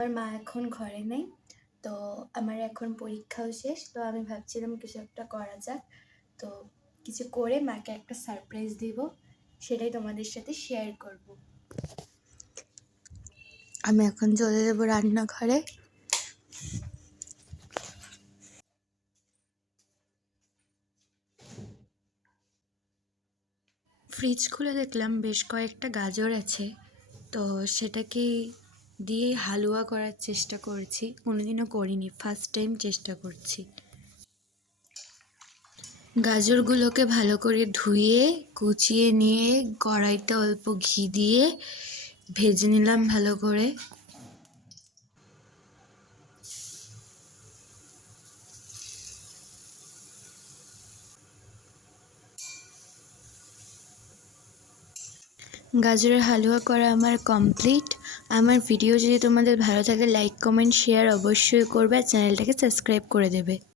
আমার মা এখন ঘরে নেই, তো আমার এখন পরীক্ষাও শেষ। তো আমি ভাবছিলাম কিছু একটা করা যাক, তো কিছু করে মাকে একটা সারপ্রাইজ দিব, সেটাই তোমাদের সাথে শেয়ার করব। আমি এখন চলে যাবো রান্নাঘরে। ফ্রিজ খুলে দেখলাম বেশ কয়েকটা গাজর আছে, তো সেটাকে দিয়ে হালুয়া করার চেষ্টা করছি। কোনোদিনও করিনি, ফার্স্ট টাইম চেষ্টা করছি। গাজরগুলোকে ভালো করে ধুয়ে কুচিয়ে নিয়ে কড়াইতে অল্প ঘি দিয়ে ভেজে নিলাম ভালো করে। গাজরের হালুয়া করা আমার কমপ্লিট। আমার ভিডিও যদি তোমাদের ভালো থাকে লাইক কমেন্ট শেয়ার অবশ্যই করবে, আর চ্যানেলটাকে সাবস্ক্রাইব করে দেবে।